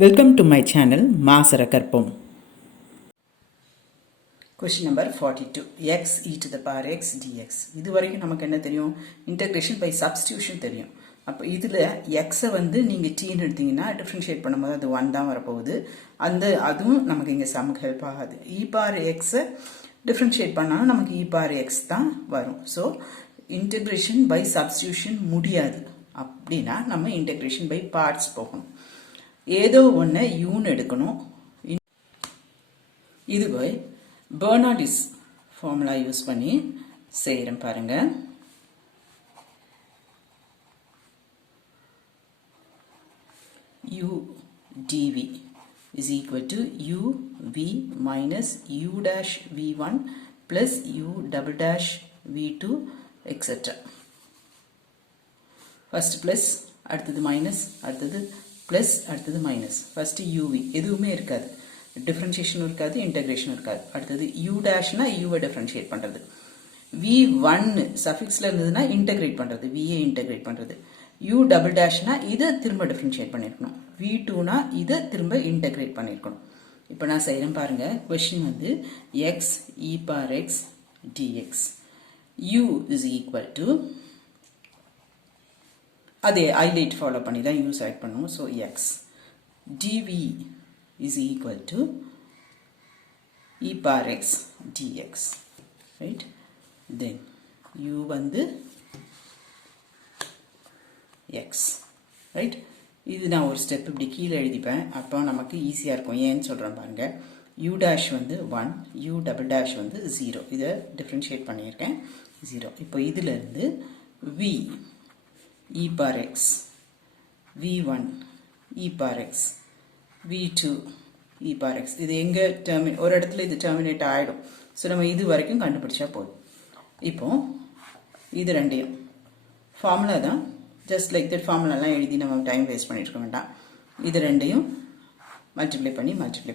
Welcome to my channel Maasarakarpom. Question number 42. X e to the power x dx. இது வரைக்கும் நமக்கு என்ன தெரியும்? Integration by substitution தெரியும். அப்போ இதில் எக்ஸை வந்து நீங்கள் டீன்னு எடுத்தீங்கன்னா டிஃப்ரென்ஷியேட் பண்ணும்போது அது 1 தான் வரப்போகுது. அதுவும் நமக்கு இங்கே சமக்கு ஹெல்ப் ஆகாது. இ பார் எக்ஸை டிஃப்ரென்ஷியேட் பண்ணாலும் நமக்கு இ பார் எக்ஸ் தான் வரும். ஸோ இன்டெக்ரேஷன் பை சப்ஸ்டியூஷன் முடியாது. அப்படின்னா நம்ம இன்டெக்ரேஷன் பை பார்ட்ஸ் போகணும். ஏதோ ஒன்று யூன்னு எடுக்கணும். இதுவே பெர்னாலிஸ் ஃபார்முலா யூஸ் பண்ணி செய்கிறேன் பாருங்க. u dv is equal to uv minus u dash v1 plus u double dash v2 etc. First plus, அடுத்தது minus, அடுத்தது plus, அடுத்தது minus. First uv எதுவுமே இருக்காது, டிஃபரன்ஷியேஷன் இருக்காது, இன்டகிரேஷன் இருக்காது. அடுத்தது u டேஷ்னா uவை டிஃபரன்ஷியேட் பண்ணுறது, v1 சஃபிக்ஸில் இருந்ததுன்னா இன்டகிரேட் பண்ணுறது, vயை இன்டகிரேட் பண்ணுறது, u டபுள் டேஷ்னா இதை திரும்ப டிஃபரன்ஷியேட் பண்ணியிருக்கணும், v2னா இதை திரும்ப இன்டகிரேட் பண்ணியிருக்கணும். இப்போ நான் செய்கிறேன் பாருங்க. கொஸ்டின் வந்து x e பார் x dx u is equal to, அதே ஹைலைட் ஃபாலோ பண்ணி தான் u செலக்ட் பண்ணுவோம். So x dv is equal to e power x dx, right? Then u வந்து x, right? இது நான் ஒரு ஸ்டெப் இப்படி கீழே எழுதிப்பேன், அப்போ நமக்கு ஈஸியாக இருக்கும். ஏன்னு சொல்கிறேன் பாருங்க. u dash வந்து 1, u double dash வந்து 0. இதை டிஃப்ரென்ஷியேட் பண்ணியிருக்கேன் 0. இப்போ இதிலிருந்து v e power x, v1 e power x, v2 e power x. இது எங்கே ஒரு இடத்துல இது டெர்மினேட் ஆகிடும். ஸோ நம்ம இது வரைக்கும் கண்டுபிடிச்சா போதும். இப்போ இது ரெண்டையும் ஃபார்முலா தான், ஜஸ்ட் லைக் தட் ஃபார்முலாலாம் எழுதி நம்ம டைம் வேஸ்ட் பண்ணிட்டு இருக்க வேண்டாம். இது ரெண்டையும் மல்டிப்ளை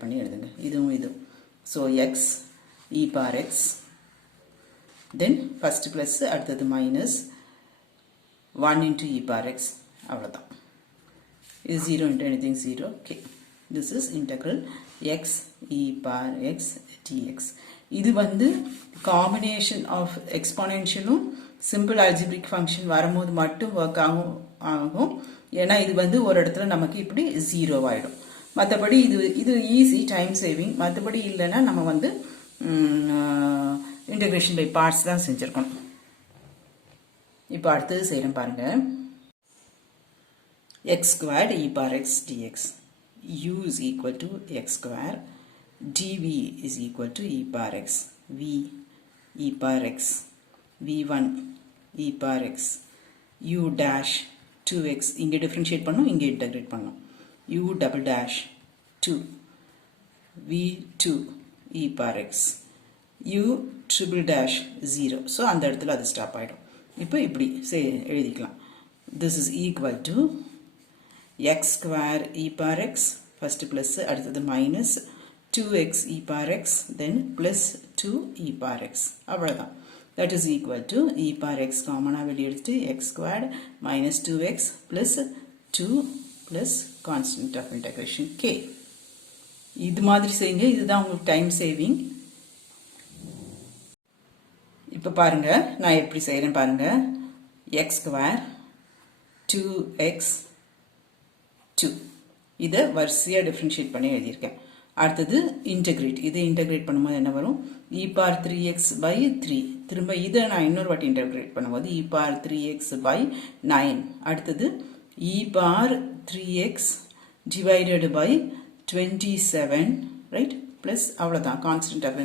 பண்ணி எழுதுங்க, இதுவும் இதுவும். ஸோ எக்ஸ் இ பார் எக்ஸ், தென் ஃபஸ்ட் ப்ளஸ், அடுத்தது minus 1 into e power x, அவ்வளோதான். இது 0 into anything 0. Okay, this is integral x e power x dx. இது வந்து காம்பினேஷன் ஆஃப் எக்ஸ்போனென்ஷியலும் சிம்பிள் அல்ஜிப்ரிக் ஃபங்க்ஷன் வரும்போது மட்டும் ஒர்க் ஆகும். ஏன்னா இது வந்து ஒரு இடத்துல நமக்கு இப்படி 0 ஆகிடும். மற்றபடி இது ஈஸி, டைம் சேவிங். மற்றபடி இல்லைன்னா நம்ம வந்து இன்டகிரேஷன் பை பார்ட்ஸ் தான் செஞ்சுருக்கணும். இப்போ அடுத்தது செய்கிறேன் பாருங்க. x squared e power x dx, u is equal to x square, dv is equal to e power x, v e power x, v1 e power x, u dash 2x, இங்கே differentiate பண்ணணும், இங்கே integrate பண்ணணும், u double dash 2, v2 e power x, u triple dash 0. So அந்த இடத்துல அது stop ஆகிடும். இப்போ இப்படி எழுதிக்கலாம். this is equal to x square e power x, first plus, அடுத்தது minus 2x e power x, then plus 2 e power x, அவ்வளோதான். that is equal to e power x காமனாக வெளியே எடுத்து x squared minus 2x plus 2 plus constant of integration k. இது மாதிரி செய்யுங்க, இதுதான் உங்களுக்கு டைம் சேவிங். இப்போ பாருங்க நான் எப்படி செய்கிறேன் பாருங்க. எக்ஸ் ஸ்கொயர் 2x 2, இதை வரிசையாக டிஃப்ரென்ஷியேட் பண்ணி எழுதியிருக்கேன். அடுத்தது இன்டகிரேட், இதை இன்டகிரேட் பண்ணும்போது என்ன வரும், இ பார் 3x by 3. திரும்ப இதை நான் இன்னொரு வாட்டி இன்டகிரேட் பண்ணும்போது இ பார் 3x by 9. அடுத்தது e bar 3x divided by 27, right? Plus அவ்வளோதான், கான்ஸ்டன்ட் ஆஃப்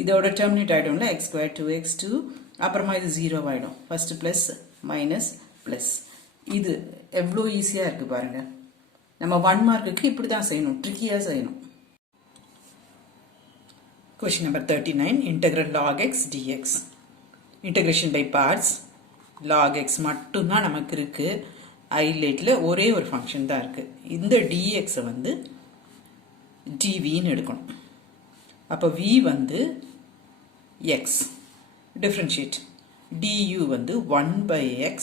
இதோட டெர்மினேட் ஆகிடும்ல, எக்ஸ் ஸ்கொயர் 2x2, அப்புறமா இது 0 ஆகிடும். First plus minus plus. இது எவ்வளோ ஈஸியாக இருக்குது பாருங்கள். நம்ம 1 மார்க்குக்கு இப்படி தான் செய்யணும், ட்ரிக்கியாக செய்யணும். Question number 39. Integral log x dx. Integration by parts. log x மட்டும்தான் நமக்கு இருக்குது. ஹைலைட்டில் ஒரே ஒரு ஃபங்க்ஷன் தான் இருக்குது. இந்த dxஐ வந்து dvன்னு எடுக்கணும். அப்போ v வந்து x, டிஃப்ரென்ஷியேட், du வந்து 1 by x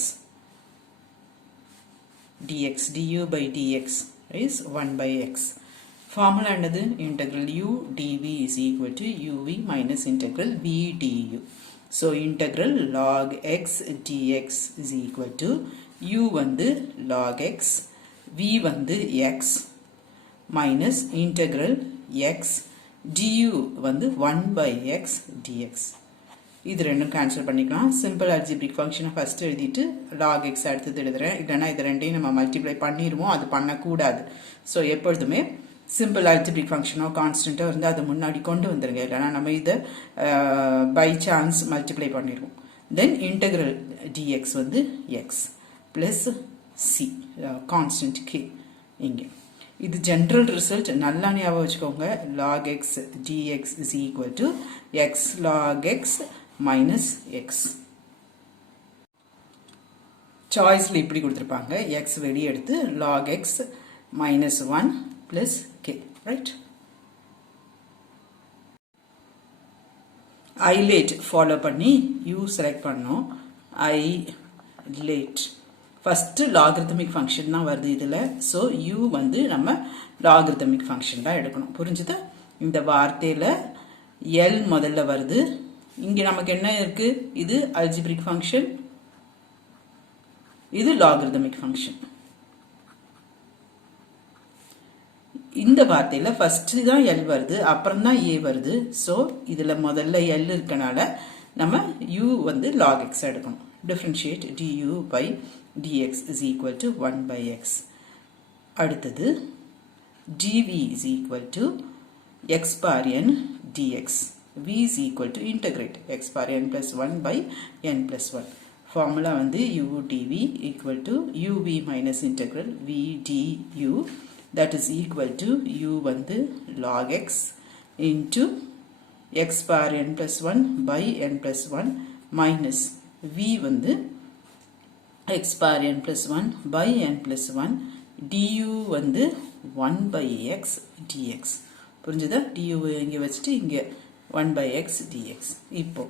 dx, du by dx, is 1 by x. Formula என்னது? Integral u dv is equal to uv minus integral v du. So integral log x dx is equal to u வந்து log x, v வந்து x minus integral x du வந்து 1 by x dx. இது ரெண்டும் cancel பண்ணிக்கலாம். Simple algebraic ஃபங்க்ஷனை first எழுதிட்டு log x அடுத்தது எழுதுறேன். இல்லைனா இது ரெண்டையும் நம்ம மல்டிப்ளை பண்ணிடுவோம், அது பண்ணக்கூடாது. ஸோ எப்பொழுதுமே சிம்பிள் அல்ஜிப்ரிக் ஃபங்க்ஷனோ கான்ஸ்டன்ட்டோ இருந்தால் அது முன்னாடி கொண்டு வந்துருங்க, இல்லைனா நம்ம இதை பை சான்ஸ் மல்டிப்ளை பண்ணிடுவோம். தென் இன்டெக்ரல் dx வந்து x plus C constant k இங்கே. இது ஜென்ரல் ரிசல்ட், நல்லா ஞாபகம் வச்சுக்கோங்க. log x dx is equal to x log x minus x. சாய்ஸில் இப்படி கொடுத்துருப்பாங்க, x வெளியே எடுத்து log x minus 1 plus k, right? Highlight follow பண்ணி u செலக்ட் பண்ணோம். ஐலேட் ஃபஸ்ட்டு லாகரிதமிக் ஃபங்க்ஷன் தான் வருது இதில். ஸோ u வந்து நம்ம லாகரிதமிக் ஃபங்க்ஷன் தான் எடுக்கணும். புரிஞ்சுதா? இந்த வார்த்தையில் l முதல்ல வருது. இங்கே நமக்கு என்ன இருக்கு? இது அல்ஜிப்ரிக் ஃபங்க்ஷன், இது லாகரிதமிக் ஃபங்க்ஷன். இந்த வார்த்தையில் ஃபஸ்ட்டு தான் l வருது, அப்புறம் தான் a வருது. ஸோ இதில் முதல்ல l இருக்கனால நம்ம u வந்து log x எடுக்கணும். Differentiate du by dx is equal to 1 by x. அடுத்தது dv is equal to x bar n dx. v is equal to integrate x bar n plus 1 by n plus 1. Formula வந்து u dv equal to uv minus integral v du, that is equal to u வந்து log x into x bar n plus 1 by n plus 1 minus v வந்து x bar n plus 1 by n plus 1 du வந்து 1 by x dx. புரிஞ்சுதா? du இங்கே வச்சுட்டு இங்கே 1 by x dx. இப்போ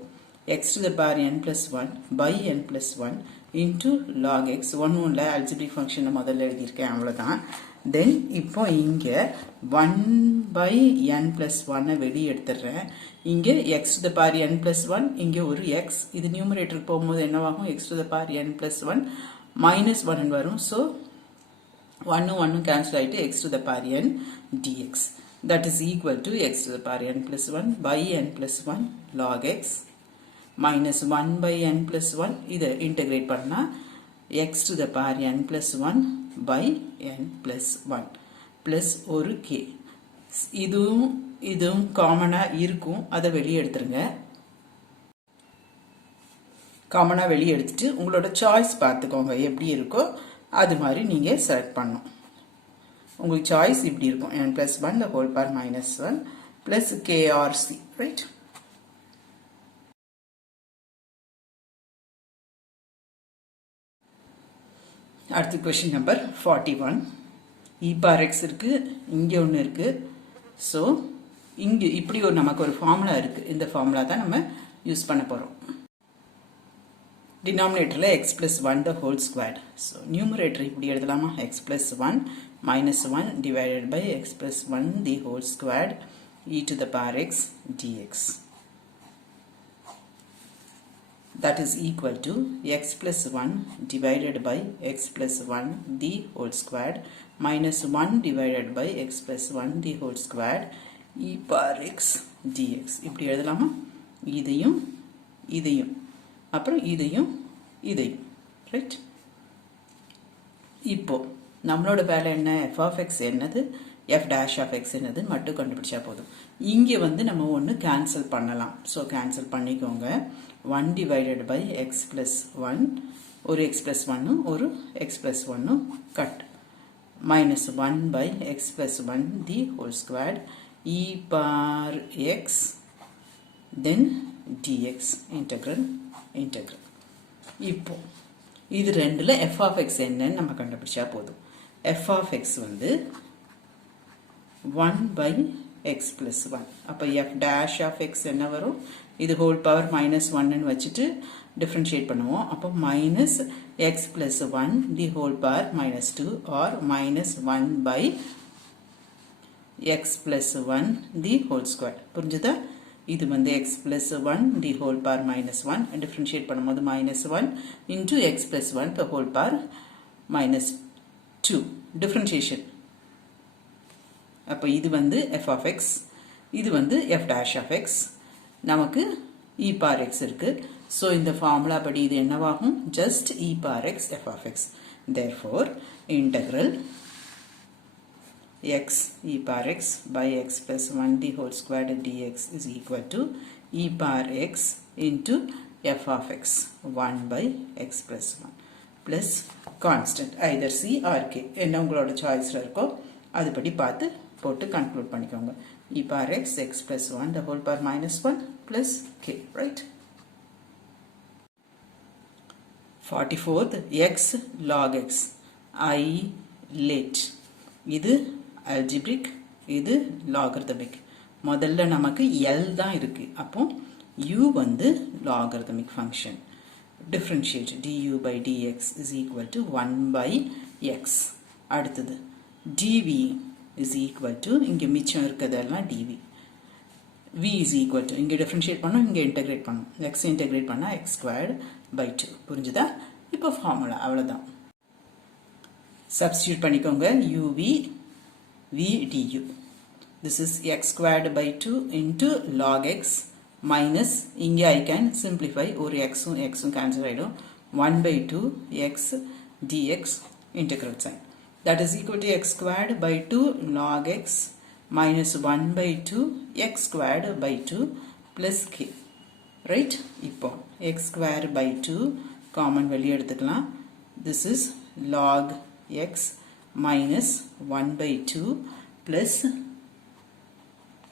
x to the power n plus 1 by n plus 1 into log x. ஒன்றும் algebraic ஃபங்க்ஷனை முதல்ல எழுதியிருக்கேன், அவ்வளோதான். தென் இப்போ இங்கே 1 by n plus 1 வெளியே எடுத்துடுறேன். இங்கே x to the power n plus 1, இங்கே ஒரு x. இது நியூமரேட்டருக்கு போகும்போது என்னவாகும்? x to the power n plus 1 minus 1 வரும். ஸோ 1 1 கேன்சல் ஆகிட்டு x to the power n dx. That is equal to x to the power n plus 1 by n plus 1 log x minus 1 by n plus 1. இதை integrate பண்ணால் x to the power n plus 1 by n plus 1 plus ஒரு k. இதுவும் காமனாக இருக்கும், அதை வெளியே எடுத்துருங்க. காமனாக வெளியே எடுத்துட்டு உங்களோட சாய்ஸ் பார்த்துக்கோங்க, எப்படி இருக்கோ அது மாதிரி நீங்கள் செலக்ட் பண்ணணும். உங்களுக்கு சாய்ஸ் இப்படி இருக்கும், n plus 1 the whole power minus 1 plus k or c, right? அடுத்து question number 41. e bar x இருக்கு, இங்கே ஒன்று இருக்கு. ஸோ இங்கே இப்படி நமக்கு ஒரு ஃபார்முலா இருக்கு. இந்த ஃபார்முலா தான் நம்ம யூஸ் பண்ண போகிறோம். டினாமினேட்டரில் x plus 1 the whole squared. So numerator இப்படி எழுதலாமா? x plus 1 minus 1 divided by x plus 1 the whole squared e to the power x dx. That is equal to x plus 1 divided by x plus 1 the whole squared minus 1 divided by x plus 1 the whole squared e power x dx. இப்படி எழுதலாமா? இதையும் இதையும் அப்புறம் இதையும் இதையும், right? இப்போ நம்மளோட வேலை என்ன? f of x என்னது, f dash of x என்னது மட்டும் கண்டுபிடிச்சா போதும். இங்கே வந்து நம்ம ஒன்று கேன்சல் பண்ணலாம். ஸோ கேன்சல் பண்ணிக்கோங்க. 1 divided by x plus 1, ஒரு x plus 1 ஒரு x plus 1 cut, minus 1 by x plus 1 the whole squared e power x then dx integral. இப்போ இது ரெண்டில் f of x என்னன்னு நம்ம கண்டுபிடிச்சா போதும். f of x வந்து 1 by x plus 1. அப்போ f dash of x என்ன வரும்? இது whole power minus 1ன்னு வச்சுட்டு differentiate பண்ணுவோம் அப்போ minus x plus 1 the whole power minus 2 or minus 1 by x plus 1 the whole square புரிஞ்சுதா இது வந்து x plus 1 the whole power minus 1 differentiate பண்ணும்போது minus 1 into x plus 1 the whole power minus 2 differentiation அப்போ இது வந்து f of x இது வந்து f dash of x நமக்கு e power x இருக்கு so இந்த formula படி இது என்னவாகும் just e power x f of x therefore integral x e power x by x plus 1 the whole squared dx is equal to e power x into f of x 1 by x plus 1 plus constant either c or k என்ன உங்களோட சாய்ஸ்ல இருக்கோ அதுபடி பார்த்து போட்டு conclude பண்ணிக்கோங்க e power x x plus 1 the whole power minus 1 plus k right 44th x log x I lit இது algebraic இது logarithmic முதல்ல நமக்கு L தான் இருக்கு அப்போ u வந்து logarithmic function differentiate du by dx is equal to 1 by x அடுத்தது dv is equal to இங்க மிச்சம் இருக்கதெல்லாம் dv v is equal to இங்க differentiate பண்ணோம் இங்க integrate பண்ணோம் x integrate பண்ணா x squared by 2 புரிஞ்சுதா இப்போ ஃபார்முலா அவ்வளவுதான் substitute பண்ணிக்கோங்க uv v du this is x squared by 2 into log x minus இங்க I can simplify ஒரு x உம் x உம் cancel ஆயிடும் 1 by 2 x dx integral sign that is equal to x squared by 2 log x minus 1 by 2 x squared by 2 plus k right இப்போ x squared by 2 common வெளிய எடுத்துக்கலாம் this is log x minus 1 by 2 plus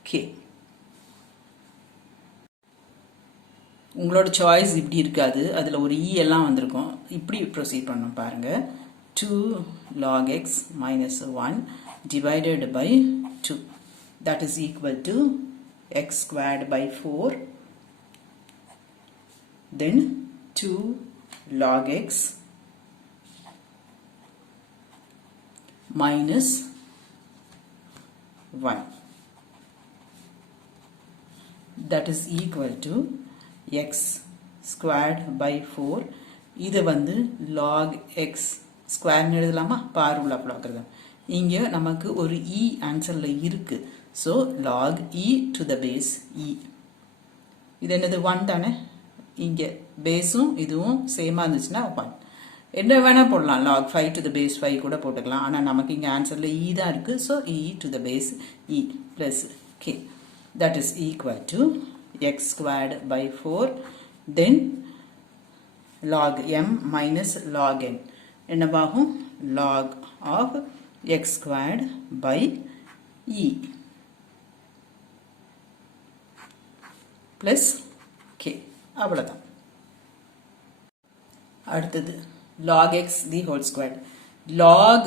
k உங்களோட choice இப்படி இருக்காது அதுல ஒரு e எல்லாம் வந்திருக்கும் இப்படி ப்ரோசீட் பண்ணனும் பாருங்க 2 log x minus 1 divided by 2 that is equal to x squared by 4 then 2 log x minus 1 that is equal to x squared by 4 இது வந்து log x square எழுதலாமா பார்முலா ப்ளாக்ரதம் இங்க நமக்கு ஒரு e ஆன்சர்ல இருக்கு so log e to the base e இது என்னது 1 தானே இங்க பேஸும் இதுவும் சேமா இருந்துச்சுனா 1 என்ன வேணா போடலாம் log 5 to the base 5 கூட போட்டுக்கலாம் ஆனா நமக்கு இங்க ஆன்சர்ல e தான் இருக்கு so e to the base e plus k that is equal to x squared by 4 then log m minus log n என்னவாகும் log of x squared by e plus k அவ்வளவுதான் அடுத்தது log x the whole squared log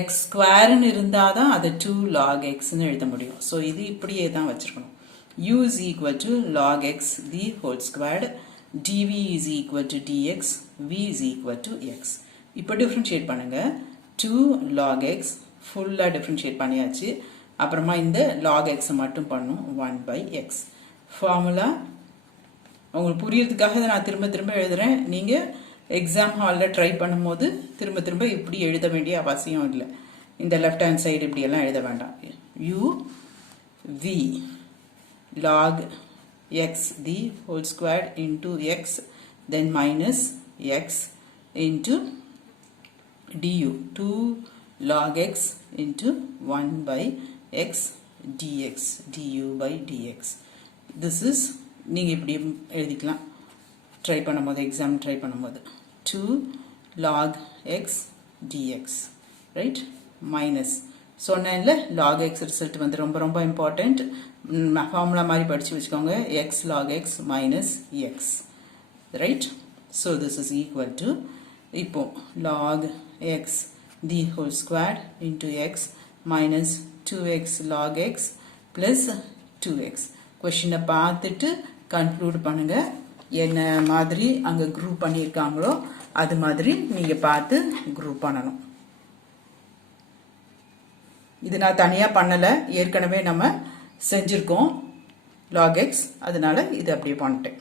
x square ன்னு இருந்தாதான் அது 2 log x ன்னு எழுத முடியும் so இது இப்படியே தான் வச்சிருக்கணும் u is equal to log x the whole squared dv is equal to dx v is equal to x இப்போ டிஃபரன்ஷியேட் பண்ணுங்க 2 log x ஃபுல்லா டிஃபரன்ஷியேட் பண்ணியாச்சு அப்புறமா இந்த log x மட்டும் பண்ணும் 1 by x ஃபார்முலா உங்களுக்கு புரியறதுக்காக நான் திரும்ப திரும்ப எழுதுறேன் நீங்க எக்ஸாம் ஹால்ல ட்ரை பண்ணும்போது திரும்ப திரும்ப இப்படி எழுத வேண்டிய அவசியம் இல்லை இந்த லெஃப்ட் ஹேண்ட் சைடு இப்படி எல்லாம் எழுத வேண்டாம் u v log x the whole squared into x then minus x into du 2 log x into 1 by x dx du by dx this is நீங்க இப்படி எழுதிக்கலாம் ட்ரை பண்ணும்போது எக்ஸாம் ட்ரை பண்ணும்போது 2 log x dx right minus சொன்னேன்ல log x result வந்து ரொம்ப ரொம்ப important formula மாதிரி படிச்சு வச்சுக்கோங்க x log x minus x right so this is equal to இப்போ log x the whole squared into x minus 2x log x plus 2x கொஸ்டினை பார்த்துட்டு கன்க்ளூட் பண்ணுங்க என்ன மாதிரி அங்கே குரூப் பண்ணியிருக்காங்களோ அது மாதிரி நீங்கள் பார்த்து குரூப் பண்ணணும். இது நான் தனியாக பண்ணலை, ஏற்கனவே நம்ம செஞ்சுருக்கோம் log x, அதனால இது அப்படியே பண்ணிட்டேன்.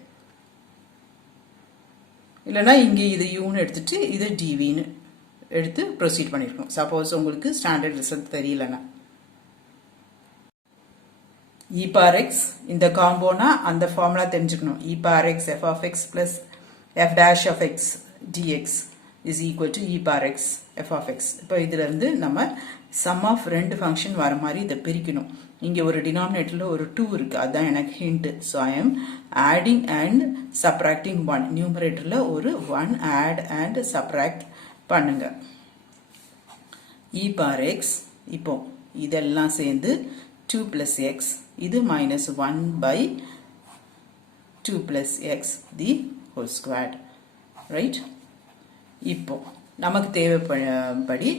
இல்லைனா இங்கே இது யூன்னு எடுத்துட்டு இது டிவின்னு எடுத்து ப்ரொசீட் பண்ணியிருக்கோம். சப்போஸ் உங்களுக்கு ஸ்டாண்டர்ட் ரிசல்ட் தெரியலன்னா e power x இந்த காம்போனா அந்த ஃபார்முலா தெரிஞ்சுக்கணும். e power x f of x plus f dash of x dx is equal to e power x f of x. இப்போ இதிலிருந்து நம்ம சம் ஆஃப் ரெண்டு ஃபங்க்ஷன் வர மாதிரி இதை பிரிக்கணும். இங்கே ஒரு டினாமினேட்டரில் ஒரு 2 இருக்குது, அதுதான் எனக்கு hint. So I'm adding and subtracting 1. நியூமரேட்டரில் ஒரு 1 ஆட் அண்ட் சப்ராக்ட் பண்ணுங்க. e power x இப்போ இதெல்லாம் சேர்ந்து 2 plus x, இது minus 1 by 2 plus x the whole squared, right? இப்போ நமக்கு தேவைப்படி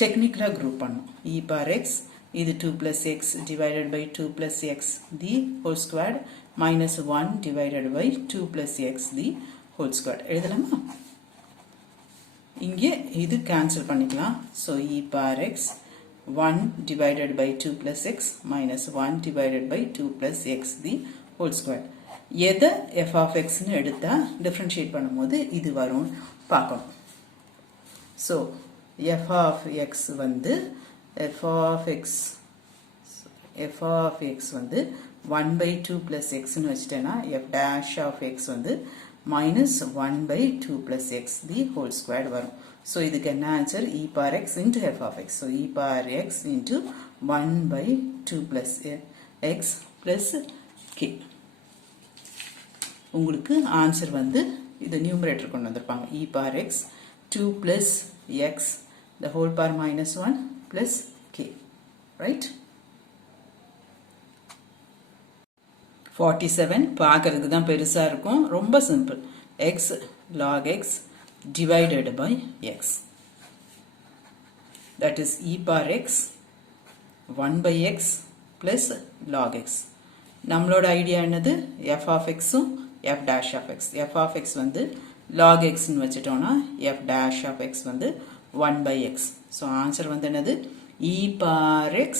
டெக்னிக்கலாக குரூப் பண்ணும். e power x இது 2 plus x divided by 2 plus x the whole squared minus 1 divided by 2 plus x the whole squared. எழுதலாமா? இங்கே இது cancel பண்ணிக்கலாம். So e power x 1 divided by 2 plus x minus 1 divided by 2 plus x the whole square. எதை f of x னு எடுத்தா differentiate பண்ணும்போது இது வரும் பார்க்கணும். ஸோ f of x வந்து f of x வந்து 1 by 2 plus x னு வச்சுட்டேன்னா f dash of x வந்து minus 1 by 2 plus x the whole squared வரும். So இதுக்கு என்ன answer? e power x into f of x. So e power x into 1 by 2 plus x plus k. உங்களுக்கு answer வந்து இது numerator கொண்டு வந்திருப்பாங்க. e power x 2 plus x the whole power minus 1 plus k, right? 47 பார்க்கறதுக்கு தான் பெருசா இருக்கும், ரொம்ப simple. x log x divided by x, that is e power x 1 by x plus log x. நம்மளோட ஐடியா என்னது? f of x um f dash of x. f of x வந்து log x னு வச்சிட்டோம்னா f dash of x வந்து 1 by x. So answer வந்து என்னது? e power x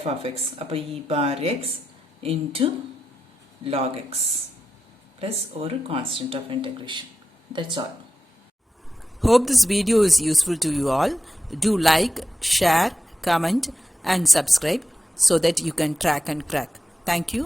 f of x. அப்போ e power x into log x plus ஒரு constant of integration. That's all. Hope this video is useful to you all. Do like, share, comment and subscribe so that you can track and crack. Thank you.